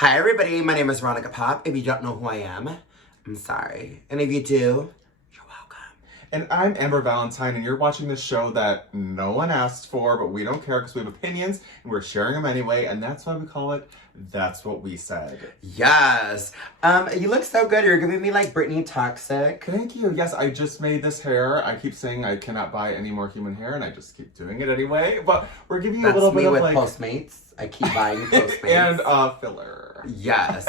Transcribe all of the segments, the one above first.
Hi everybody, my name is Veronica Pop. If you don't know who I am, I'm sorry. And if you do, you're welcome. And I'm Amber Valentine, and you're watching this show that no one asked for, but we don't care because we have opinions, and we're sharing them anyway, and that's why we call it That's What We Said. Yes. You look so good. You're giving me like Britney Toxic. Thank you. Yes, I just made this hair. I keep saying I cannot buy any more human hair, and I just keep doing it anyway. But we're giving you a little bit of like... That's me with Postmates. I keep buying Postmates. And filler. Yes.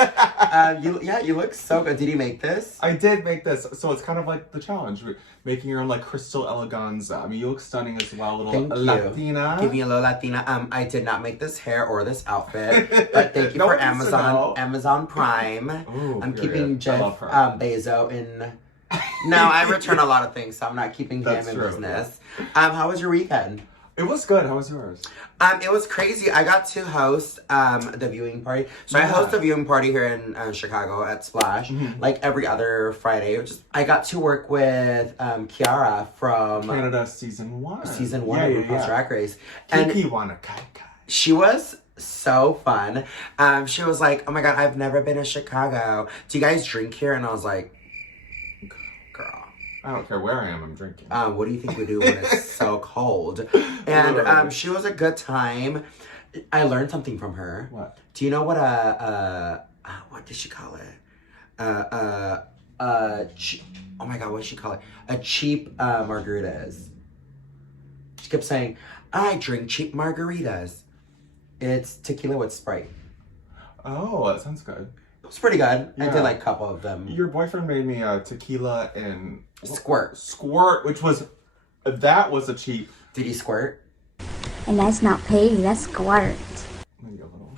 You look so good. Did you make this? I did make this. So it's kind of like the challenge. Making your own like crystal eleganza. I mean, you look stunning as well. Thank you. Latina. Give me a little Latina. I did not make this hair or this outfit, but thank you for Amazon Prime. Ooh, I'm keeping Jeff Bezos in. No, I return a lot of things, so I'm not keeping him in business. How was your weekend? It was good. How was yours? It was crazy. I got to host the viewing party. So I host a viewing party here in Chicago at Splash, like every other Friday. I got to work with Kiara from Canada season 1. Season 1 of RuPaul's Drag Race. Kiki wanna kai. She was so fun. She was like, "Oh my god, I've never been to Chicago. Do you guys drink here?" And I was like, "Girl, I don't care where I am, I'm drinking." What do you think we do when it's so cold? And she was a good time. I learned something from her. What? Do you know what what did she call it? Oh my god, what did she call it? A cheap margarita is. She kept saying, "I drink cheap margaritas." It's tequila with Sprite. Oh, that sounds good. It was pretty good. Yeah. I did like a couple of them. Your boyfriend made me a tequila and... Squirt, which was... That was a cheap... Did he squirt? And that's not pay, that's squirt. Maybe a little.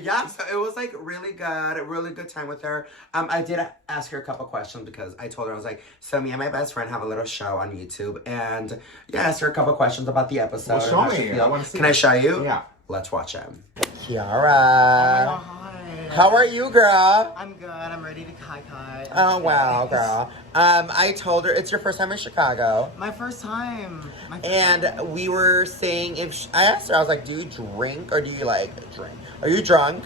Yeah, so it was like really good time with her. I did ask her a couple questions because I told her, I was like, so me and my best friend have a little show on YouTube, and yeah, I asked her a couple questions about the episode. Well, show me. I want to see. Can I show you? Yeah. Let's watch him. Oh Kiara. my God, hi. How are you, girl? I'm good. I'm ready to kai. Oh, wow, girl. I told her it's your first time in Chicago. My first time. And we were saying I asked her, I was like, do you drink or do you like drink? Are you drunk?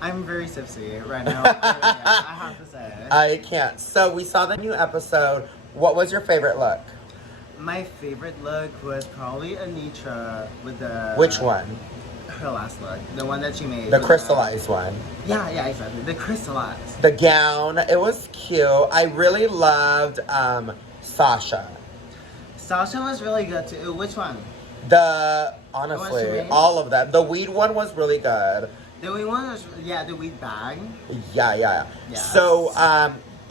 I'm very tipsy right now. I have to say. I can't. So we saw the new episode. What was your favorite look? My favorite look was probably Anitra with the... Which one? Her last look. The one that she made. The crystallized one. Yeah, exactly. The crystallized. The gown. It was cute. I really loved Sasha. Sasha was really good too. Which one? Honestly, all of them. The weed one was really good. The weed one was, the weed bag. Yeah. Yes. So,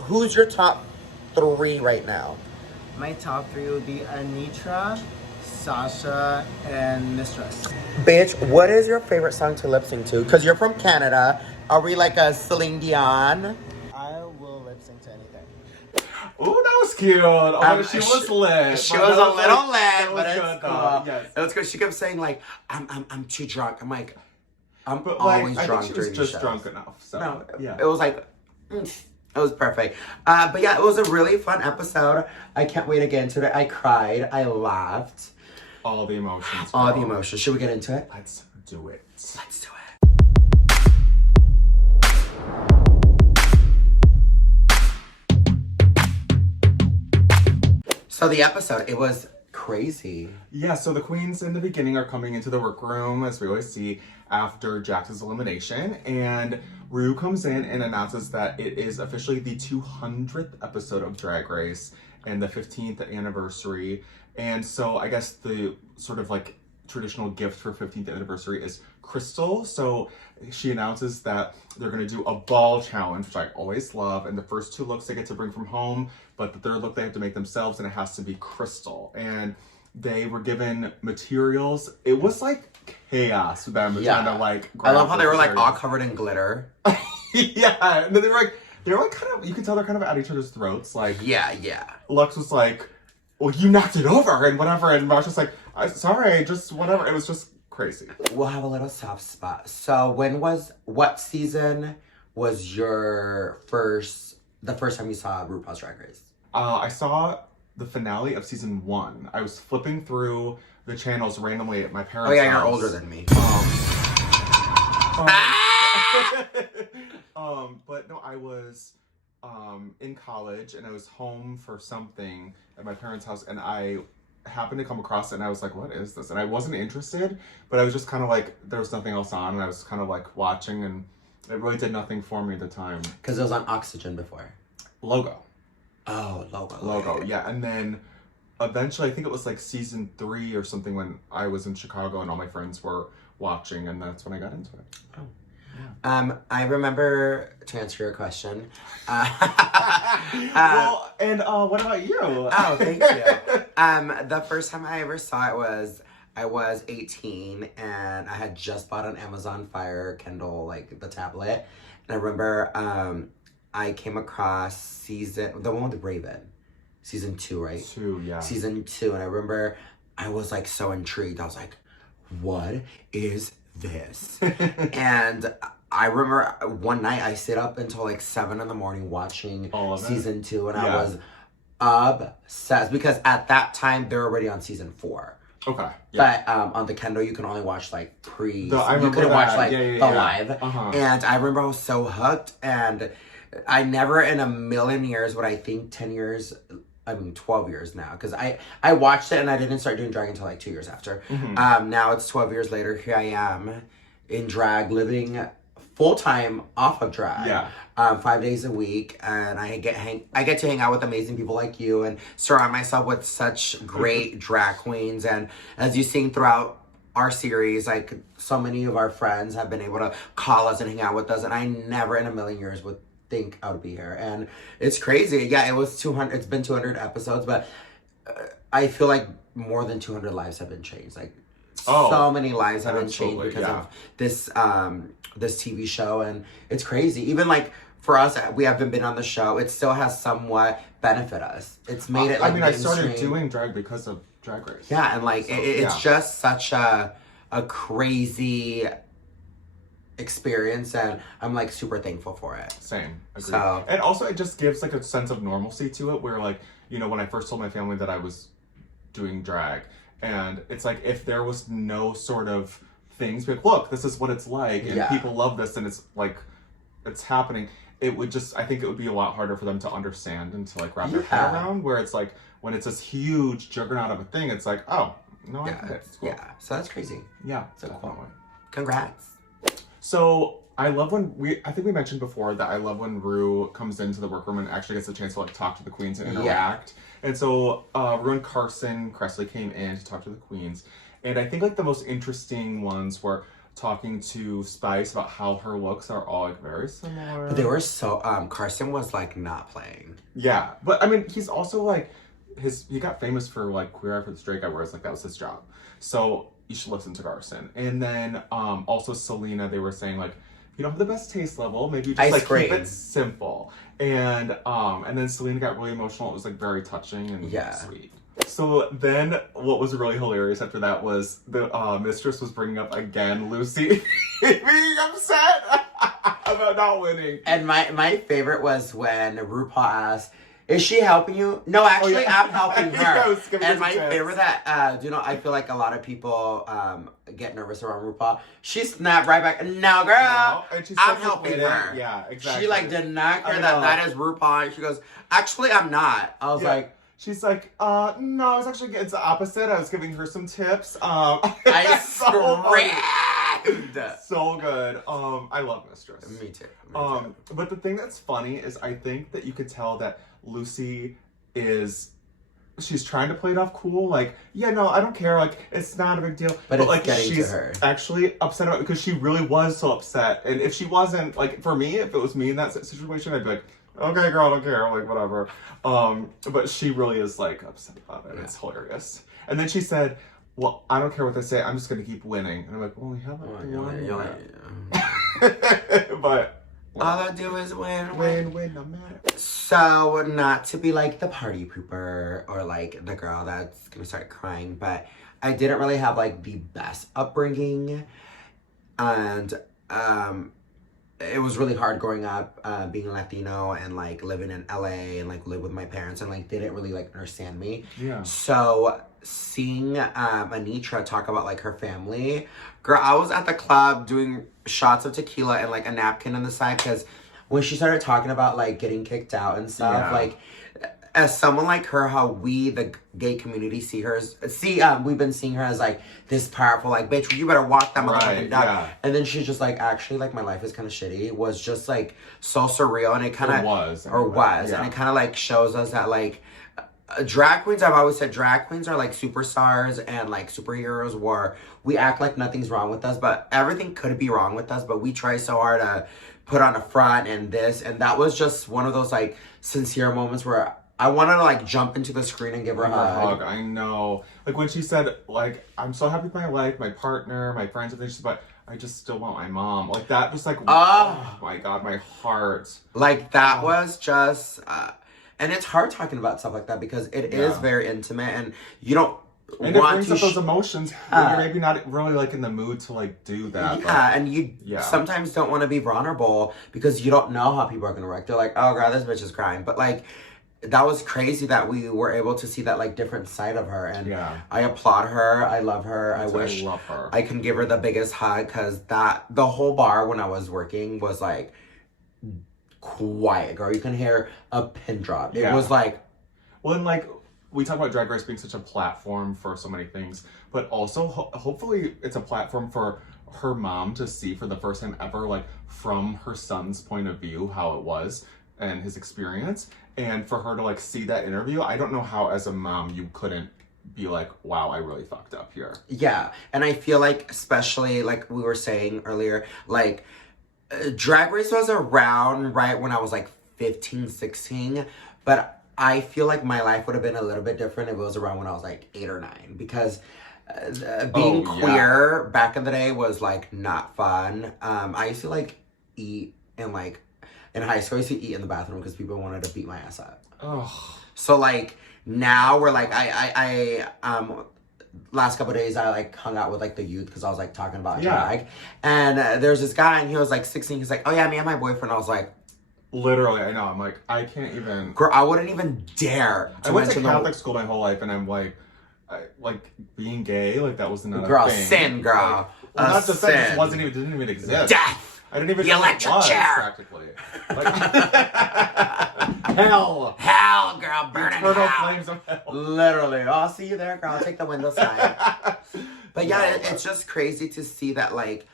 who's your top 3 right now? My top 3 would be Anitra, Sasha, and Mistress. Bitch, what is your favorite song to lip sync to? Because you're from Canada. Are we like a Celine Dion? I will lip sync to anything. Ooh, that was cute. Oh, she was lit. She was a little lit, but it's it's cool. Yes. It was good. She kept saying like, I'm too drunk. I'm like, I'm always drunk. I think she was just drunk enough. So no, yeah. It was like, it was perfect. But yeah, it was a really fun episode. I can't wait to get into it. I cried. I laughed. All the emotions. All the emotions. Should we get into it? Let's do it. Let's do it. So the episode, it was crazy. Yeah, so the queens in the beginning are coming into the workroom, as we always see, after Jax's elimination. And Ru comes in and announces that it is officially the 200th episode of Drag Race and the 15th anniversary. And so I guess the sort of like traditional gift for 15th anniversary is crystal. So she announces that they're going to do a ball challenge, which I always love. And the first 2 looks they get to bring from home, but the 3rd look they have to make themselves, and it has to be crystal. And they were given materials. It was like chaos with them trying to like I love how they were like all covered in glitter. Yeah. And then they were like kind of, you can tell they're kind of at each other's throats. Like, yeah. Lux was like, well, you knocked it over and whatever. And Marsha's like, sorry, just whatever. It was just crazy. We'll have a little soft spot. So what season was the first time you saw RuPaul's Drag Race? I saw the finale of season 1. I was flipping through the channels randomly at my parents' house. Oh yeah, you're older than me. But no, I was in college and I was home for something at my parents' house, and I happened to come across it, and I was like, what is this? And I wasn't interested, but I was just kind of like, there was nothing else on, and I was kind of like watching, and it really did nothing for me at the time. Because it was on Oxygen before. Logo. Oh, Logo. Logo, yeah. And then eventually, I think it was like season 3 or something, when I was in Chicago and all my friends were watching, and that's when I got into it. Oh. I remember, to answer your question. Well, and what about you? Oh, thank you. The first time I ever saw it was, I was 18 and I had just bought an Amazon Fire Kindle, like the tablet. And I remember I came across the one with Raven. Season 2, right? 2, yeah. Season 2. And I remember I was like so intrigued. I was like, what is this? And I remember one night I stayed up until like 7 a.m. watching season 2, and I was obsessed because at that time they're already on season 4. Okay. Yeah. But on the Kindle you can only watch like you couldn't watch like the live. Uh-huh. And I remember I was so hooked, and I never in a million years would I think 10 years. I mean, 12 years now, because I watched it and I didn't start doing drag until like 2 years after. Mm-hmm. Now it's 12 years later. Here I am in drag, living full-time off of drag. Yeah. 5 days a week, and I get to hang out with amazing people like you and surround myself with such great drag queens. And as you've seen throughout our series, like so many of our friends have been able to call us and hang out with us, and I never in a million years would think I would be here. And it's crazy. Yeah, it was 200. It's been 200 episodes, but I feel like more than 200 lives have been changed. Like so many lives have been changed because of this this TV show, and it's crazy. Even like for us, we haven't been on the show. It still has somewhat benefit us. It's made it. Like, I mean, I started doing drag because of Drag Race. Yeah, and like it's just such a crazy experience, and I'm like super thankful for it. Same. Agreed. So, and also it just gives like a sense of normalcy to it, where like, you know, when I first told my family that I was doing drag, and it's like if there was no sort of things like, look, this is what it's like, and people love this, and it's like it's happening, it would just, I think it would be a lot harder for them to understand and to like wrap their head around, where it's like when it's this huge juggernaut of a thing, it's like, oh no, I get it. It's cool. Yeah, so that's crazy. Yeah, so definitely. cool. Congrats. So I love when I think we mentioned before that I love when Ru comes into the workroom and actually gets a chance to like talk to the queens and interact. And so Ru and Carson Kressley came in to talk to the queens. And I think like the most interesting ones were talking to Spice about how her looks are all like very similar. But they were so Carson was like not playing. Yeah. But I mean, he's also like he got famous for like Queer Eye for the Straight Guy, whereas like that was his job. So you should listen to Carson. And then also Selena, they were saying like, you don't have the best taste level, maybe just like keep it simple. And then Selena got really emotional. It was like very touching and sweet. So then what was really hilarious after that was the mistress was bringing up again Lucy being upset about not winning. And my favorite was when RuPaul asked, is she helping you? No, actually, I'm helping her. And my favorite that, I feel like a lot of people get nervous around RuPaul. She snapped right back. No, girl, I'm helping her. Yeah, exactly. She like did not care that is RuPaul. And she goes, actually, I'm not. I was like. She's like, no, I was actually, it's the opposite. I was giving her some tips. I screamed. So good. I love Mistress. Me too. But the thing that's funny is I think that you could tell that Lucy she's trying to play it off cool. Like, yeah, no, I don't care. Like, it's not a big deal. But it's like, getting she's to her. Actually upset about it because she really was so upset. And if she wasn't, like, for me, if it was me in that situation, I'd be like, okay, girl, I don't care, like, whatever. But she really is, like, upset about it. Yeah. It's hilarious. And then she said, well, I don't care what they say, I'm just going to keep winning. And I'm like, well, we haven't won. But all I do is win, no matter. So, not to be, like, the party pooper or, like, the girl that's going to start crying, but I didn't really have, like, the best upbringing. And, it was really hard growing up, being Latino and like living in LA and like live with my parents, and like they didn't really like understand me. Yeah. So seeing Anitra talk about like her family, girl, I was at the club doing shots of tequila and like a napkin on the side, because when she started talking about like getting kicked out and stuff, like as someone like her, how we, the gay community, we've been seeing her as like this powerful, like, bitch, you better walk that motherfucking dog. Yeah. And then she's just like, actually, like, my life is kind of shitty. Was just like so surreal, and it kind of was, and it kind of like shows us that like drag queens. I've always said drag queens are like superstars and like superheroes, where we act like nothing's wrong with us, but everything could be wrong with us. But we try so hard to put on a front and this, and that was just one of those like sincere moments where I wanted to like jump into the screen and give her a hug. I know. Like when she said, like, I'm so happy with my life, my partner, my friends, and things, but I just still want my mom. Like that was like, oh my God, my heart. Like that was just, and it's hard talking about stuff like that because it is very intimate, and you don't and it brings up those emotions when you're maybe not really like in the mood to like do that. Yeah, and you sometimes don't want to be vulnerable because you don't know how people are gonna react. They're like, oh God, this bitch is crying. But like, that was crazy that we were able to see that like different side of her, and I applaud her. I love her. I wish I can give her the biggest hug, because the whole bar when I was working was like quiet, girl. You can hear a pin drop. It was like, well, and like we talk about Drag Race being such a platform for so many things, but also hopefully it's a platform for her mom to see for the first time ever, like from her son's point of view, how it was and his experience. And for her to like see that interview, I don't know how as a mom you couldn't be like, wow, I really fucked up here. Yeah. And I feel like, especially like we were saying earlier, like Drag Race was around right when I was like 15, 16. But I feel like my life would have been a little bit different if it was around when I was like 8 or 9. Because being queer back in the day was like not fun. I used to like eat and like, in high school, I used to eat in the bathroom because people wanted to beat my ass up. Oh. So like now we're like I last couple of days I like hung out with like the youth because I was like talking about drag, and there's this guy and he was like 16. He's like, oh yeah, me and my boyfriend. I was like, literally, I know. I'm like, I can't even. Girl, I wouldn't even dare. I went to Catholic school my whole life, and I'm like being gay, like that was another girl thing. Sin, girl. Like, well, not just that, it didn't even exist. Death. I didn't even the know electric what it was, chair. Practically. Like, hell, girl, burning eternal hell. flames of hell. Literally. Oh, I'll see you there, girl. I'll take the window side. But yeah, it's just crazy to see that like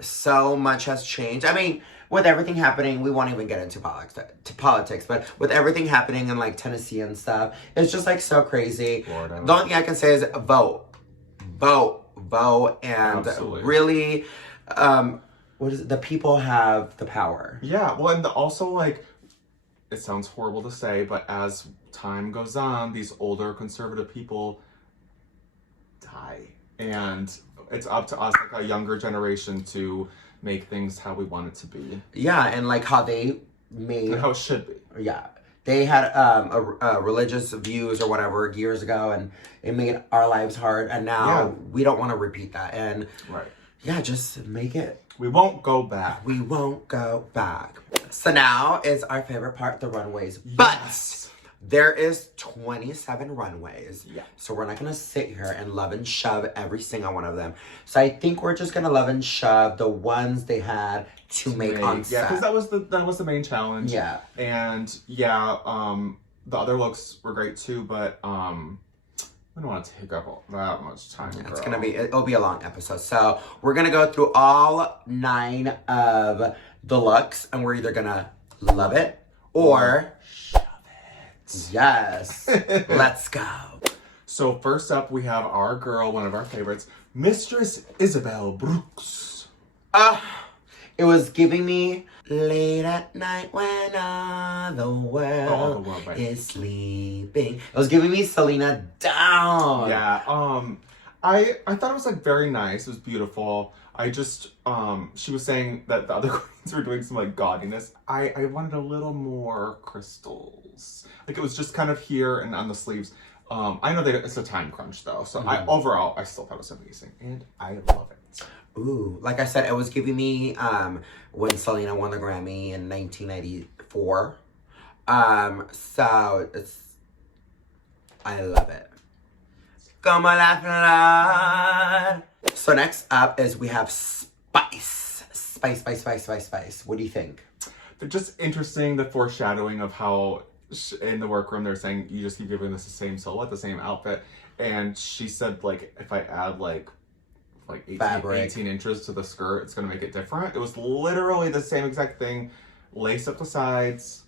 so much has changed. I mean, with everything happening, we won't even get into politics, but with everything happening in like Tennessee and stuff, it's just like so crazy. Florida. The only thing I can say is vote, and Absolutely. Really, what is it? The people have the power. Yeah, well, and also, like, it sounds horrible to say, but as time goes on, these older conservative people die. And it's up to us, like a younger generation, to make things how we want it to be. Yeah, and like how they made... And how it should be. Yeah. They had religious views or whatever years ago, and it made our lives hard, and now we don't want to repeat that. And yeah, just make it... We won't go back. We won't go back. So now is our favorite part, the runways. Yes. But there is 27 runways. Yeah. So we're not going to sit here and love and shove every single one of them. So I think we're just going to love and shove the ones they had to make on set. Yeah, because that was the main challenge. Yeah. And the other looks were great too, but we don't want to take up that much time. Yeah, it'll be a long episode. So we're gonna go through all 9 of the looks, and we're either gonna love it or shove it. Yes. Let's go. So first up, we have our girl, one of our favorites, Mistress Isabel Brooks. It was giving me late at night when all the world is sleeping. It was giving me Selena down. Yeah. I thought it was like very nice. It was beautiful. I just she was saying that the other queens were doing some like gaudiness. I wanted a little more crystals. Like it was just kind of here and on the sleeves. I know that it's a time crunch though, so overall I still thought it was amazing and I love it. Ooh, like I said, it was giving me when Selena won the Grammy in 1994. So I love it. como la flor. So next up is we have Spice. Spice. What do you think? They're just interesting, the foreshadowing of how in the workroom they're saying you just keep giving this the same silhouette, the same outfit. And she said, like, if I add like 18 inches to the skirt, it's going to make it different. It was literally the same exact thing. Lace up the sides.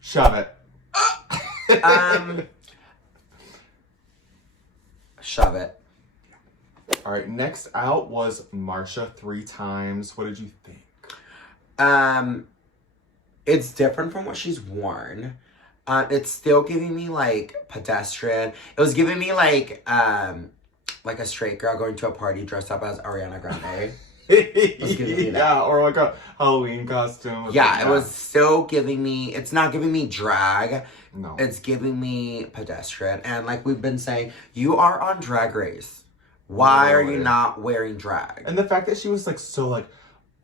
Shove it. Shove it. All right, next out was Marsha 3 times. What did you think? It's different from what she's worn. It's still giving me like pedestrian. It was giving me like a straight girl going to a party dressed up as Ariana Grande. Yeah, or like a Halloween costume. Yeah, it was still giving me, it's not giving me drag. No. It's giving me pedestrian. And like we've been saying, you are on Drag Race. Why are you not wearing drag? And the fact that she was like so like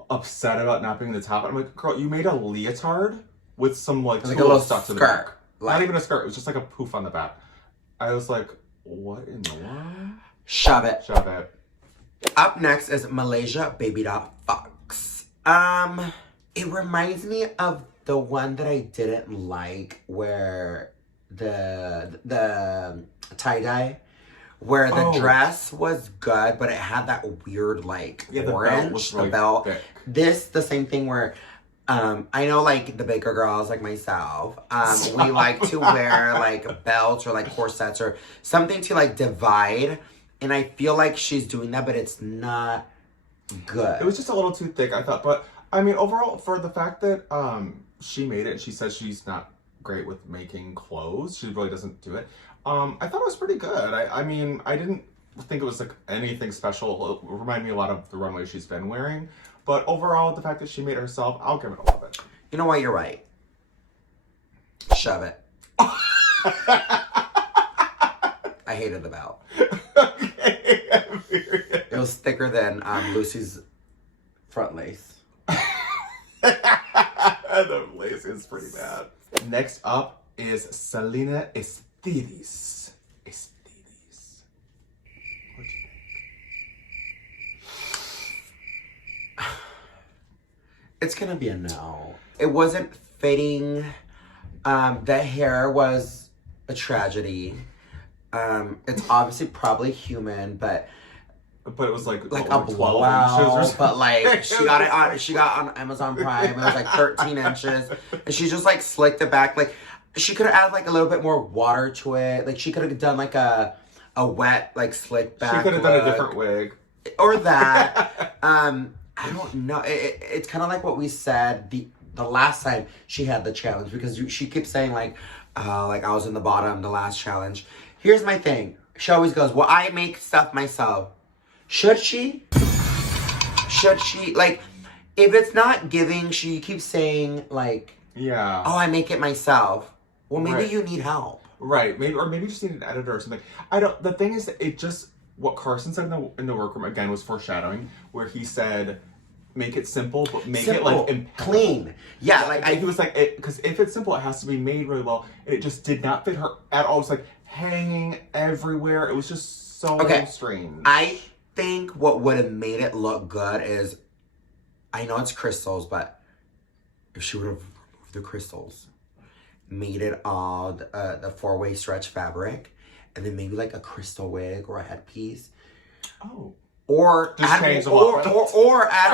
upset about not being the top. I'm like, girl, you made a leotard with some like a little stuff to the skirt. back. Not even a skirt. It was just like a poof on the back. I was like, what in the world? Shove it. Shove it. Up next is Malaysia Baby Dot Fox. It reminds me of the one that I didn't like, where the tie-dye, where the dress was good, but it had that weird like orange. The belt. Thick. This the same thing where I know like the bigger girls like myself, we like to wear like belts or like corsets or something to like divide. And I feel like she's doing that, but it's not good. It was just a little too thick, I thought. But I mean, overall, for the fact that she made it, she says she's not great with making clothes. She really doesn't do it. I thought it was pretty good. I mean, I didn't think it was like anything special. It reminded me a lot of the runway she's been wearing. But overall, the fact that she made it herself, I'll give it a 11. You know what? You're right. Shove it. I hated the belt. Okay, it was thicker than Lucy's front lace. The lace is pretty bad. Next up is Selena Estidis. What'd you think? It's gonna be a no. It wasn't fitting. The hair was a tragedy. It's obviously probably human, but it was like a blowout. But like she got on Amazon Prime. It was like 13 inches, and she just like slicked it back. Like she could have added like a little bit more water to it. Like she could have done like a wet like slick back. She could have done a different wig or that. I don't know. It's kind of like what we said the last time she had the challenge, because she keeps saying like I was in the bottom the last challenge. Here's my thing. She always goes, well, I make stuff myself. Should she? Like, if it's not giving, she keeps saying, like, yeah. Oh, I make it myself. Well, maybe Right. you need help. Right. Maybe you just need an editor or something. The thing is that it just, what Carson said in the workroom, again, was foreshadowing, where he said, make it simple, but make it like impeccable. Clean. Yeah, like he was like, because if it's simple, it has to be made really well. And it just did not fit her at all. It was like hanging everywhere. It was just so strange. I think what would have made it look good is, I know it's crystals, but if she would have removed the crystals, made it all the 4-way stretch fabric, and then maybe like a crystal wig or a headpiece. Oh. Or add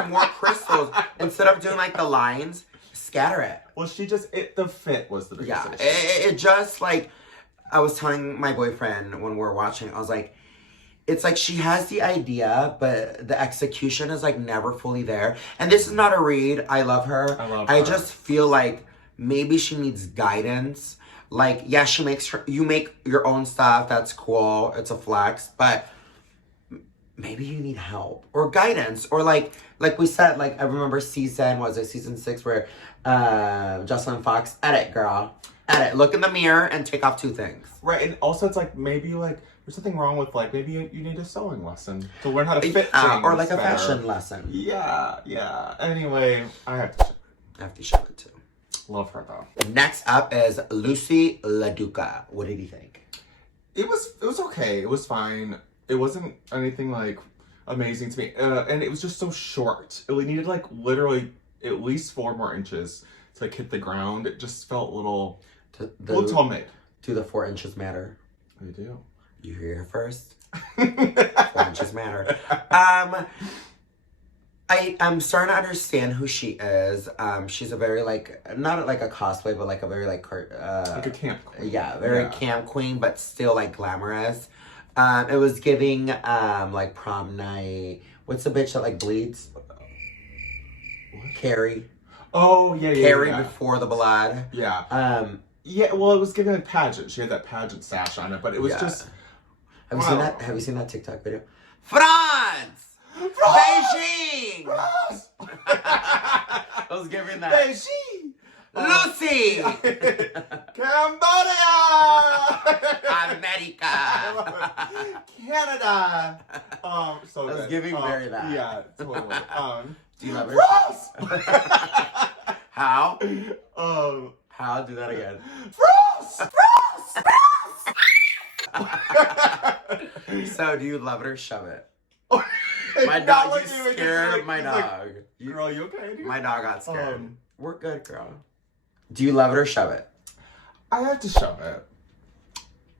more crystals. Instead of doing like the lines, scatter it. Well, the fit was the biggest issue. It just like, I was telling my boyfriend when we were watching, I was like, it's like she has the idea, but the execution is like never fully there. And this is not a read. I love her. I just feel like maybe she needs guidance. Like, yeah, you make your own stuff. That's cool. It's a flex, but maybe you need help or guidance, or like we said, like I remember season 6 where Jocelyn Fox, edit girl, look in the mirror and take off 2 things. Right, and also it's like maybe like there's something wrong with like maybe you need a sewing lesson to learn how to fit things or like a better. fashion lesson. Yeah. Anyway, I have to show it too. Love her though. Next up is Lucy LaDuca. What did you think? It was okay. It was fine. It wasn't anything like amazing to me. And it was just so short. It needed like literally at least 4 more inches to like hit the ground. It just felt a little homemade. Do the 4 inches matter? They do. You hear it first. 4 inches matter. I'm starting to understand who she is. She's a very like, not like a cosplay, but like a very like a camp queen. Yeah, very camp queen, but still like glamorous. It was giving like prom night. What's the bitch that like bleeds? What? Carrie. Oh yeah, Carrie before the blood. Yeah. Yeah. Well, it was giving a pageant. She had that pageant sash on it, but it was just. Have you seen that? Have you seen that TikTok video? France. Beijing! France! I was giving that. Beijing! Lucy! Cambodia! America! Canada! So I was good. giving very that. Yeah, totally. Do you love her? France! How? How? Do that again. France! So, do you love it or shove it? My dog, you scared of my dog. Girl, you okay? Dude? My dog got scared. We're good, girl. Do you love it or shove it? I have to shove it.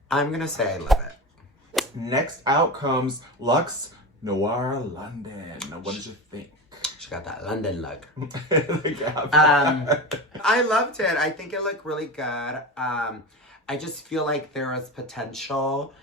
I'm gonna say I love it. Next out comes Luxe Noir London. What did you think? She got that London look. Yeah. I loved it. I think it looked really good. I just feel like there was potential.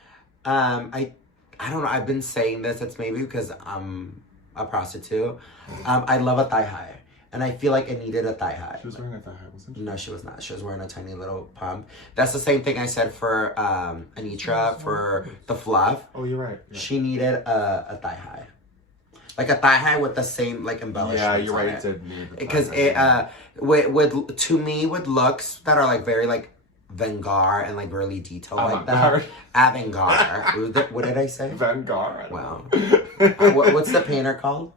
I don't know. I've been saying this. It's maybe because I'm a prostitute. I love a thigh high. And I feel like it needed a thigh high. She was wearing a thigh high, wasn't she? No, she was not. She was wearing a tiny little pump. That's the same thing I said for Anitra for the fluff. Oh, you're right. Yeah. She needed a thigh high. Like a thigh high with the same like embellishments. Yeah, you're right. It did need the because thigh it with to me with looks that are like very like Vanguard and like really detailed like that. Avant-garde. What did I say? Vanguard. Wow. What's the painter called?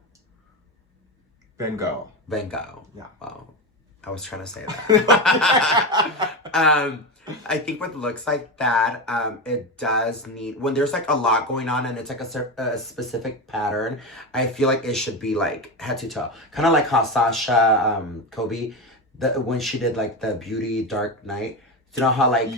Van Gogh. Van Gogh. Yeah. Wow. I was trying to say that. I think with looks like that, it does need, when there's like a lot going on and it's like a specific pattern, I feel like it should be like head to toe. Kind of like how Sasha Kobe, when she did like the Beauty Dark Night, you know how like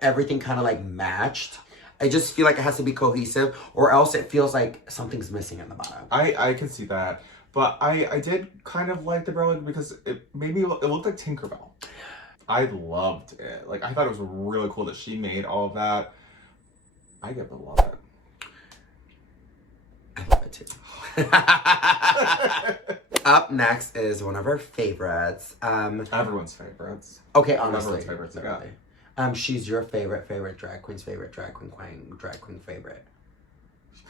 everything kind of like matched? I just feel like it has to be cohesive or else it feels like something's missing in the bottom. I can see that. But I did kind of like the bralette because it made me it looked like Tinkerbell. I loved it. Like, I thought it was really cool that she made all of that. I get to love it. I love it too. Up next is one of our favorites. Everyone's favorites. Okay, honestly. Everyone's favorites, literally. She's your favorite drag queen's favorite drag queen favorite.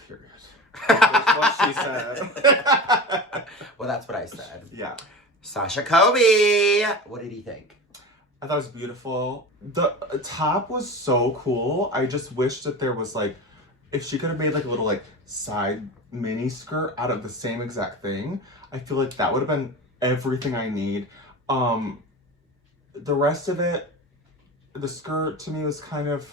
Period. That's what she said. Well, that's what I said. Yeah. Sasha Kobe. What did he think? I thought it was beautiful. The top was so cool. I just wish that there was like, if she could have made like a little like side mini skirt out of the same exact thing, I feel like that would have been everything I need. The rest of it, the skirt to me was kind of,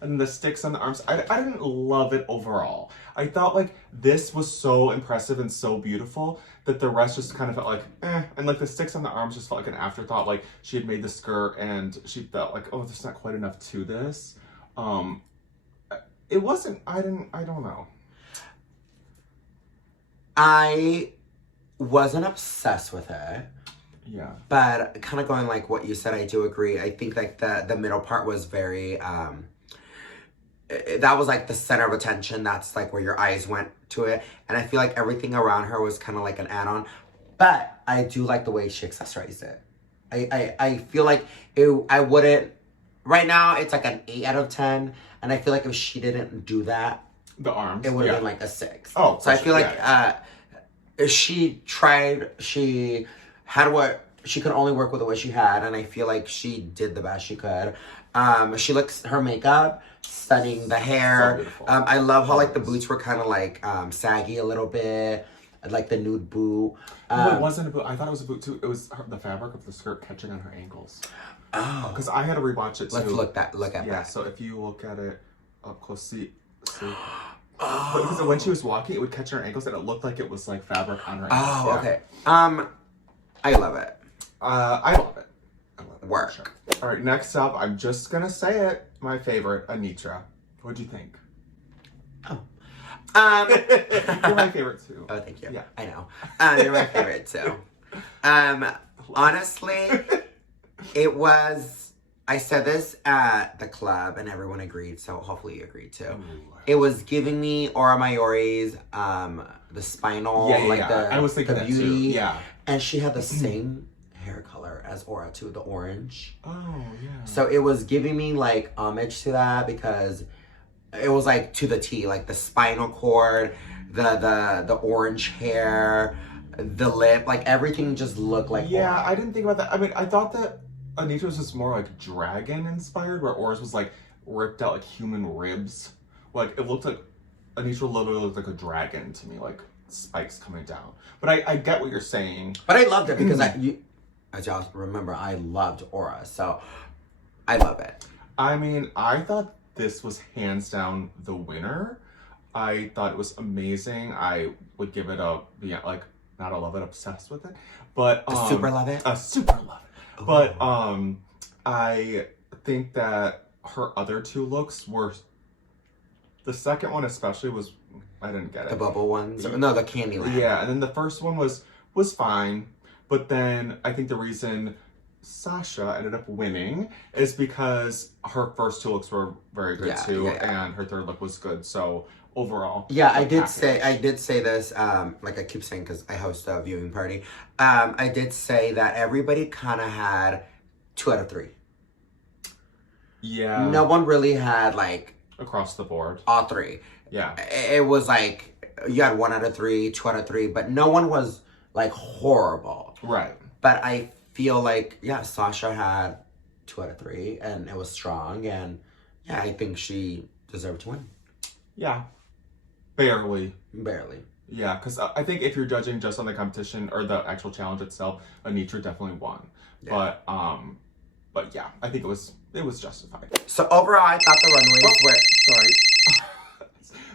and the sticks on the arms, I didn't love it overall. I thought like this was so impressive and so beautiful that the rest just kind of felt like and like the sticks on the arms just felt like an afterthought. Like she had made the skirt and she felt like, oh, there's not quite enough to this. It wasn't, I don't know. I wasn't obsessed with it. Yeah. But kind of going like what you said, I do agree. I think like the middle part was very, that was like the center of attention. That's like where your eyes went to it. And I feel like everything around her was kind of like an add-on. But I do like the way she accessorized it. I feel like I wouldn't, right now it's like an 8 out of 10. And I feel like if she didn't do that, the arms, it would have been like a 6. Oh, so I feel like if she tried, she had what, she could only work with what she had. And I feel like she did the best she could. She looks, her makeup, stunning, the hair. So I love how like the boots were kind of like saggy a little bit, like the nude boot. No, it wasn't a boot. I thought it was a boot too. It was the fabric of the skirt catching on her ankles. Oh, because I had to rewatch it too. Let's look at Yeah, that. so if you look at it up close. See. Because when she was walking, it would catch her ankles, and it looked like it was like fabric on her ankles. Oh, okay. I love it. I love it. Work. Sure. All right, next up, I'm just gonna say it. My favorite, Anitra. What'd you think? You're my favorite too. Oh, thank you. Yeah. I know. You're my favorite too. Honestly, it was, I said this at the club and everyone agreed, so hopefully you agreed too. Ooh. It was giving me Aura Mayori's, the spinal, I was thinking the that beauty. too. Yeah. And she had the same hair color as Aura too, the orange. Oh, yeah. So it was giving me like homage to that because it was like to the T, like the spinal cord, the orange hair, the lip, like everything just looked like Yeah, Aura. I didn't think about that. I mean, I thought that Anitra was just more like dragon inspired, where Aura's was like ripped out like human ribs. Like it looked like Anitra literally looked like a dragon to me, like spikes coming down. But I get what you're saying. But I loved it because as y'all remember, I loved Aura, so I love it. I mean, I thought this was hands down the winner. I thought it was amazing. I would give it a, like, not a love it, obsessed with it. But A super love it? A super love it. Ooh. But I think that her other two looks were, the second one especially was, I didn't get it. The bubble ones? No, the candy land. Yeah, and then the first one was fine. But then I think the reason Sasha ended up winning is because her first two looks were very good too, and her third look was good. So overall, I did say this, like I keep saying because I host a viewing party. I did say that everybody kind of had 2 out of 3. Yeah. No one really had like across the board. All 3. Yeah. It was like you had 1 out of 3, 2 out of 3, but no one was like horrible. Right. But I feel like, Sasha had 2 out of 3 and it was strong. And I think she deserved to win. Yeah. Barely. Yeah, because I think if you're judging just on the competition or the actual challenge itself, Anitra definitely won. Yeah. But yeah, I think it was justified. So overall, I thought the runways were... Sorry.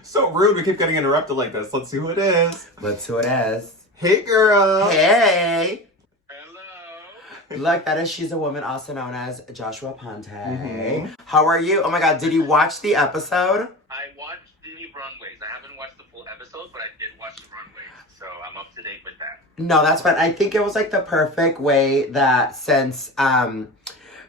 So rude, we keep getting interrupted like this. Let's see who it is. Let's see who it is. Hey, girl. Hey. Hello. Look, that is Sheeza Woman, also known as Joshuan Aponte. Mm-hmm. How are you? Oh my God, did you watch the episode? I watched the Runways. I haven't watched the full episode, but I did watch the Runways. So I'm up to date with that. No, that's fine. I think it was like the perfect way that since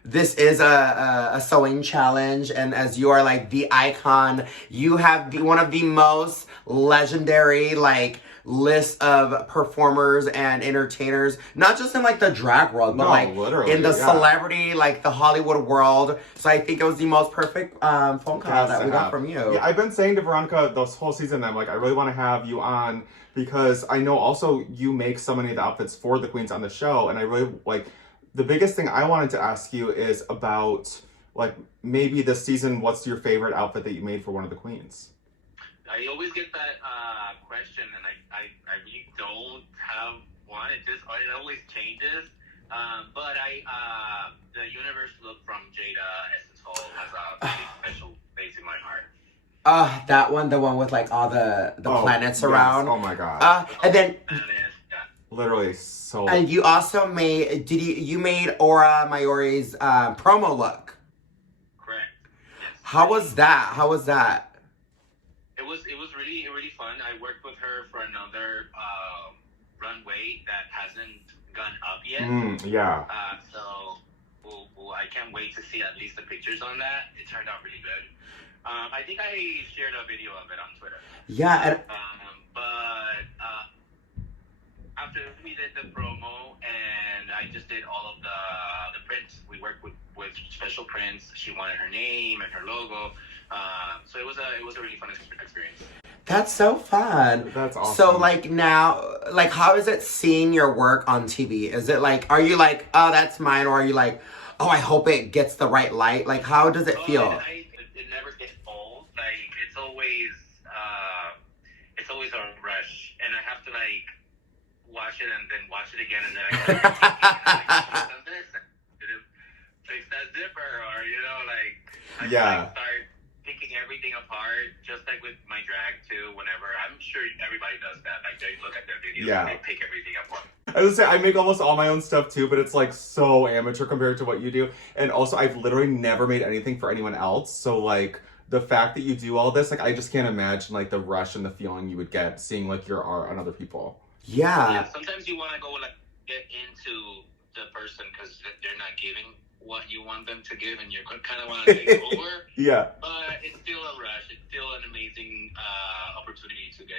this is a sewing challenge, and as you are like the icon, you have one of the most legendary like list of performers and entertainers, not just in like the drag world, but in the celebrity, like the Hollywood world. So I think it was the most perfect phone call that we got from you. Yeah, I've been saying to Veronica this whole season, I'm like, I really want to have you on because I know also you make so many of the outfits for the queens on the show, and I really like. The biggest thing I wanted to ask you is about, like, maybe this season, what's your favorite outfit that you made for one of the queens? I always get that question, and I really don't have one. It always changes. But the universe look from Jada Essence Hall has a really special place in my heart. That one, the one with like all the planets around. Oh my God. And then literally so. And you also made you made Aura Mayori's promo look. Correct. Yes. How was that? It was really fun. I worked with her for another runway that hasn't gone up yet. Yeah. So I can't wait to see at least the pictures on that. It turned out really good. I think I shared a video of it on Twitter. Yeah. But after we did the promo and I just did all of the prints, we worked with special prints. She wanted her name and her logo. So it was a really fun experience. That's so fun. That's awesome. So like now, like how is it seeing your work on TV? Is it like, are you like, oh, that's mine? Or are you like, oh, I hope it gets the right light? Like how does it feel? It never gets old. Like it's always a rush. And I have to like watch it and then watch it again and then I start this. Did it fix that zipper? Or, I start picking everything apart, just like with my drag too. Whenever I'm sure everybody does that, like they look at their videos Yeah. and they pick everything apart. I was gonna say, I make almost all my own stuff too, but it's like so amateur compared to what you do. And also, I've literally never made anything for anyone else. So like the fact that you do all this, like I just can't imagine like the rush and the feeling you would get seeing like your art on other people. Yeah. Sometimes you want to go like get into the person because they're not giving what you want them to give, and you kind of want to take it over. Yeah. But it's still a rush. It's still an amazing opportunity to get,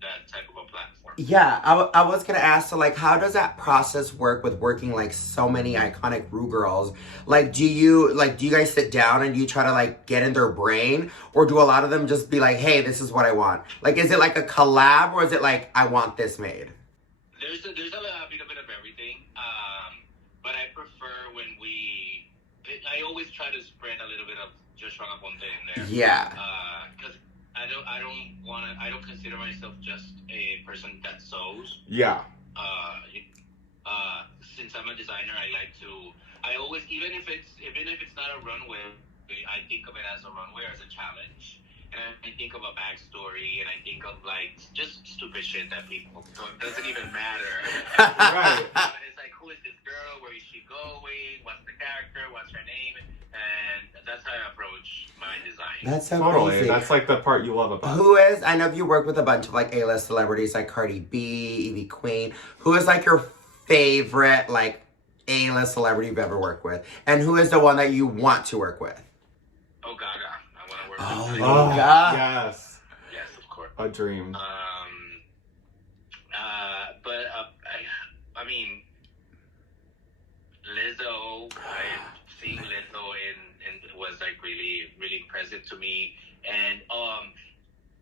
that type of a platform. Yeah, I was gonna ask, so like, how does that process work with working like so many iconic Ru girls? Like, do you guys sit down and do you try to like get in their brain, or do a lot of them just be like, hey, this is what I want? Like, is it like a collab, or is it like, I want this made? There's a bit of everything, but I prefer when I always try to spread a little bit of Joshuan Aponte in there. Yeah. Because I don't consider myself just a person that sews. Yeah. Since I'm a designer, I always, even if it's not a runway, I think of it as a runway, as a challenge. And I think of a backstory, and I think of like just stupid shit that people, so it doesn't even matter. Right. It's like, who is this girl? Where is she going? What's the character? What's her name? And that's how I approach my design. That's so Totally. crazy. That's like the part you love about it. I know you work with a bunch of like A-list celebrities like Cardi B, Evie Queen. Who is like your favorite like A-list celebrity you've ever worked with? And who is the one that you want to work with? Oh, Gaga. I want to work Oh, with my her. God. Yes. Yes, of course. A dream. But I mean, Lizzo. Seeing Lizzo in was like really, really impressive to me. And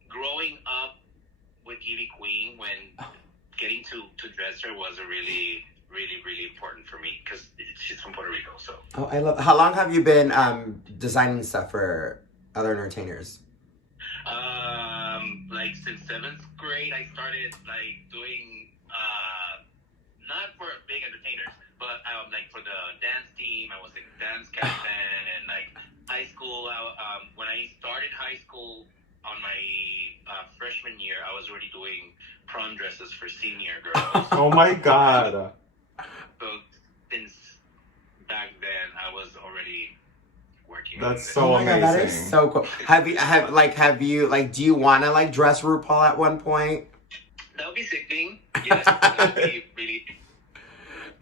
growing up with Evie Queen, when getting to dress her was a really, really, really important for me because she's from Puerto Rico. So. Oh, I love. How long have you been designing stuff for other entertainers? Like since 7th grade, I started like doing not for big entertainers, but like for the dance team, I was a dance captain, and like high school. When I started high school on my freshman year, I was already doing prom dresses for senior girls. Oh my God. So since back then, I was already working. That's on so Oh my God, that amazing. is so cool. Have you do you want to like dress RuPaul at one point? That would be sickening. Yes, that would be really.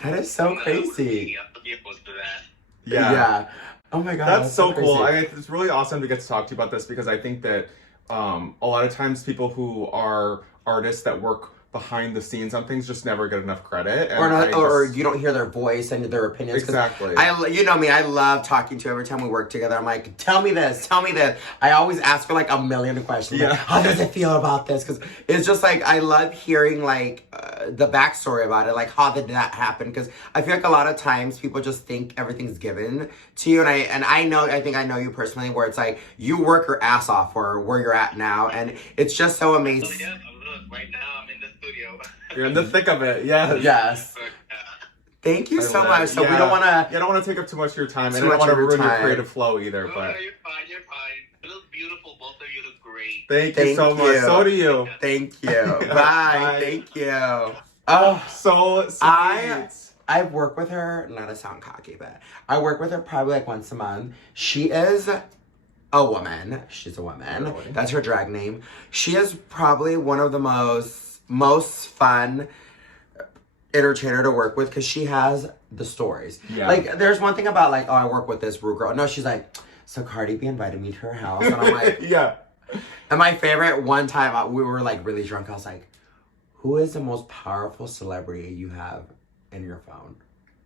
That is so crazy. I'll be opposed to that. Yeah. Oh my God. That's so cool. crazy. I mean, it's really awesome to get to talk to you about this because I think that a lot of times people who are artists that work behind the scenes on things just never get enough credit. And or you don't hear their voice and their opinions. 'Cause Exactly. You know me, I love talking to you every time we work together. I'm like, tell me this. I always ask for like a million questions. Yeah. Like, how does it feel about this? Because it's just like, I love hearing like the backstory about it. Like, how did that happen? Because I feel like a lot of times people just think everything's given to you. And I think I know you personally, where it's like, you work your ass off for where you're at now. And it's just so amazing. So yeah, look, right now I'm in the studio. You're in the thick of it. Yes. Yes. But, Thank you I so love much. it. So we Yeah. don't want to... Yeah, I don't want to take up too much of your time. Too And I don't much want to of your ruin your time. creative flow either. no, But you're fine. You look beautiful. Both of you look great. thank you Thank so much. you. So do you. Thank you. Bye. Bye. Thank you. Oh, So sweet. I work with her, not to sound cocky, but I work with her probably like once a month. She is a woman. She's a woman. Really? That's her drag name. She is probably one of the most fun entertainer to work with because she has the stories. Yeah. Like, there's one thing about like, oh, I work with this Ru girl. No, she's like, so Cardi B invited me to her house. And I'm like, Yeah. and my favorite, one time we were like really drunk. I was like, who is the most powerful celebrity you have in your phone?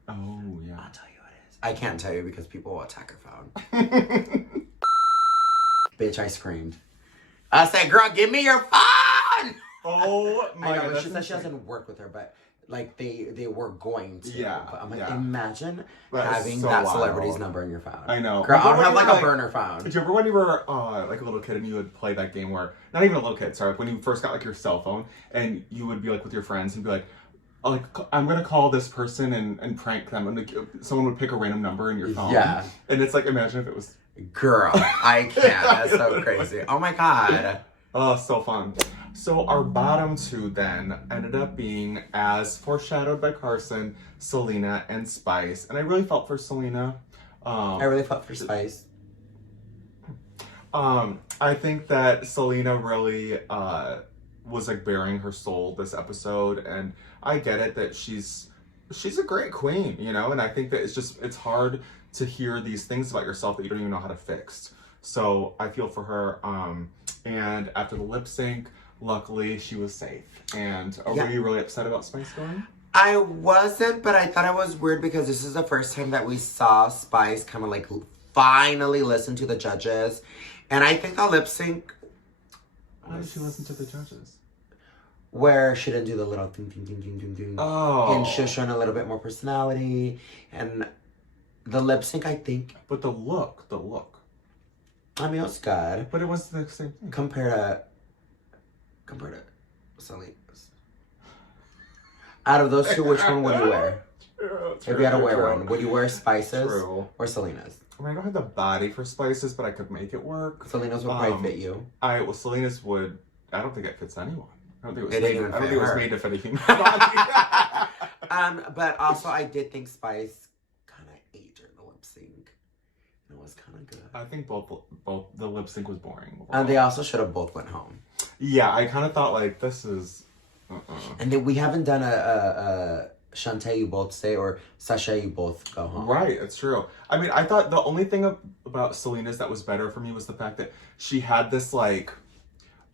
Oh, yeah. I'll tell you who it is. I can't tell you because people will attack her phone. Bitch, I screamed. I said, girl, give me your phone! Oh my I know, God. but that's she said she insane. doesn't work with her, but like they were going to. Yeah, But I'm like, yeah. imagine That is having so that wild. celebrity's number in your phone. I know. Girl, I Remember don't have when like you a were, burner phone. Do you remember when you were like a little kid and you would play that game where, not even a little kid, sorry, like when you first got like your cell phone and you would be like with your friends and be like, oh, like I'm gonna call this person and prank them, and like, someone would pick a random number in your phone. Yeah. And it's like, imagine if it was Girl, I can't. That's so crazy. Oh my God. Oh, so fun. So our bottom two then ended up being, as foreshadowed by Carson, Selena and Spice. And I really felt for Selena. I really felt for Spice. I think that Selena really was like bearing her soul this episode, and I get it that she's a great queen, you know, and I think that it's hard to hear these things about yourself that you don't even know how to fix. So I feel for her. And after the lip sync, luckily she was safe. And were you really upset about Spice going? I wasn't, but I thought it was weird because this is the first time that we saw Spice kind of like finally listen to the judges. And I think the lip sync. Why did she listen to the judges? Where she didn't do the little ding, ding, ding, ding, ding, ding. Oh. And she was showing a little bit more personality. And the lip sync, I think. But the look. I mean, it was good. But it was the same thing. Compared to Selena's. Out of those two, which one would you wear? True, If you had to wear true. one, would you wear Spice's True. or Selena's? I mean, I don't have the body for Spices, but I could make it work. Selena's would probably fit you. Selena's would. I don't think it fits anyone. I don't think It didn't even I don't fit think it was her. made to fit a human body. But also I did think Spice kind of aged her in the lip sync. It was kind of good. I think both the lip sync was boring. Overall. And they also should have both went home. Yeah, I kind of thought like this is. And then we haven't done a Shantae, you both stay, or Sasha, you both go home. Right, it's true. I mean, I thought the only thing about Selena's that was better for me was the fact that she had this like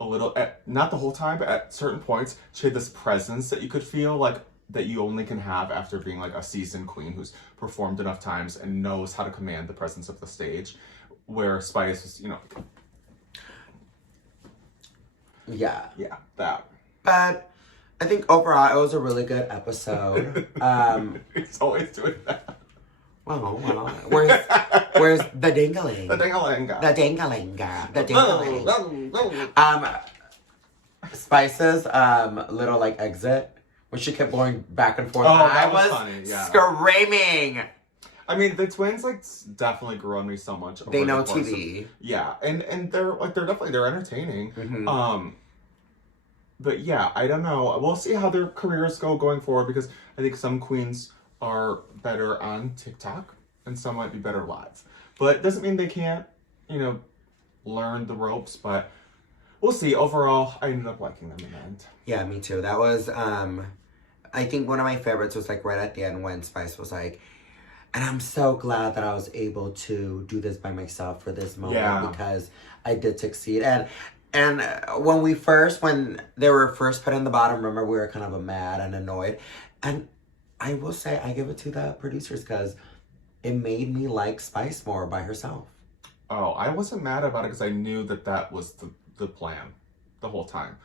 a little, not the whole time, but at certain points, she had this presence that you could feel like that you only can have after being like a seasoned queen who's performed enough times and knows how to command the presence of the stage. Where Spice was, you know. Yeah. Yeah, that. But I think overall it was a really good episode. It's always doing that. Well, where's the dingling? The ding-a-ling-a. The dingling, girl. The dingling. Spice's little like exit when she kept going back and forth. Oh, I that was was funny, yeah. screaming. I mean, the twins like definitely grew on me so much. They over know the course TV. Yeah, and they're entertaining. Mm-hmm. But yeah, I don't know. We'll see how their careers go going forward because I think some queens are better on TikTok and some might be better live. But it doesn't mean they can't, learn the ropes. But we'll see. Overall, I ended up liking them in the end. Yeah, me too. That was I think one of my favorites was like right at the end when Spice was like, and I'm so glad that I was able to do this by myself for this moment because I did succeed. And when they were first put in the bottom, remember we were kind of mad and annoyed. And I will say I give it to the producers because it made me like Spice more by herself. Oh, I wasn't mad about it because I knew that was the plan the whole time.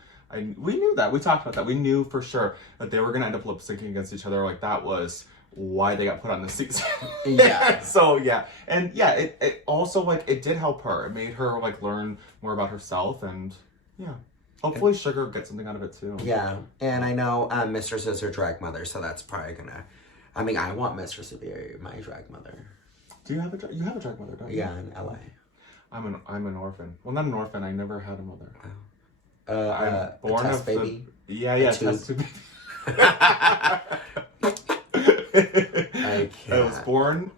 We knew that. We talked about that. We knew for sure that they were going to end up lip syncing against each other. Like that was why they got put on the season. Yeah. So yeah. And yeah, it also like it did help her. It made her like learn more about herself and yeah. Hopefully Sugar gets something out of it too. Yeah. And I know Mistress is her drag mother, so that's probably gonna I want Mistress to be my drag mother. Do you have a drag mother, don't you? Yeah, in LA. I'm an orphan. Well, not an orphan. I never had a mother. I'm born a test of baby. Test baby. I can't. I was born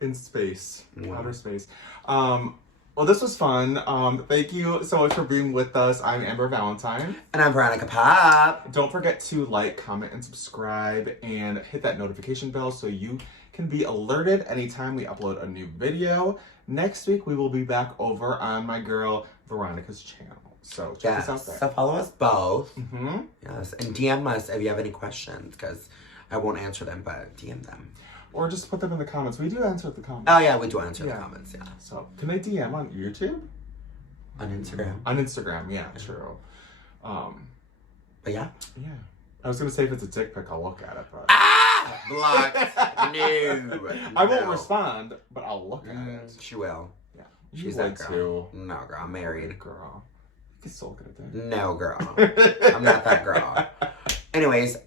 in space, Wow. outer space. Well, this was fun. Thank you so much for being with us. I'm Amber Valentine. And I'm Veronica Pop. Don't forget to like, comment, and subscribe, and hit that notification bell so you can be alerted anytime we upload a new video. Next week, we will be back over on my girl Veronica's channel. So check us out there. So follow us both. Mm-hmm. Yes, and DM us if you have any questions, because I won't answer them, but DM them. Or just put them in the comments. We do answer the comments. Oh yeah, we do answer the comments, yeah. So, can they DM on YouTube? On Instagram. On Instagram, yeah, true. But yeah. Yeah. I was going to say if it's a dick pic, I'll look at it, but... Blocked. No. I won't respond, but I'll look at it. She will. Yeah. She's would that girl. too. No, girl, I'm married. Girl. You can still look at it then. No, girl. I'm not that girl. Anyways,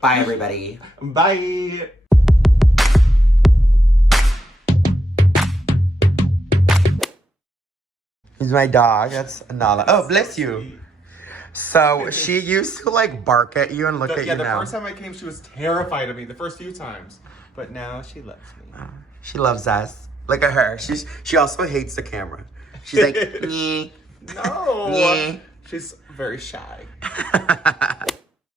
bye everybody. Bye. He's my dog. That's Nala. Oh, bless you. So she used to like bark at you and look at you the now. first time I came, she was terrified of me. The first few times, but now she loves me. She loves us. Look at her. She also hates the camera. She's like, "Nyeh." No, Yeah. she's very shy.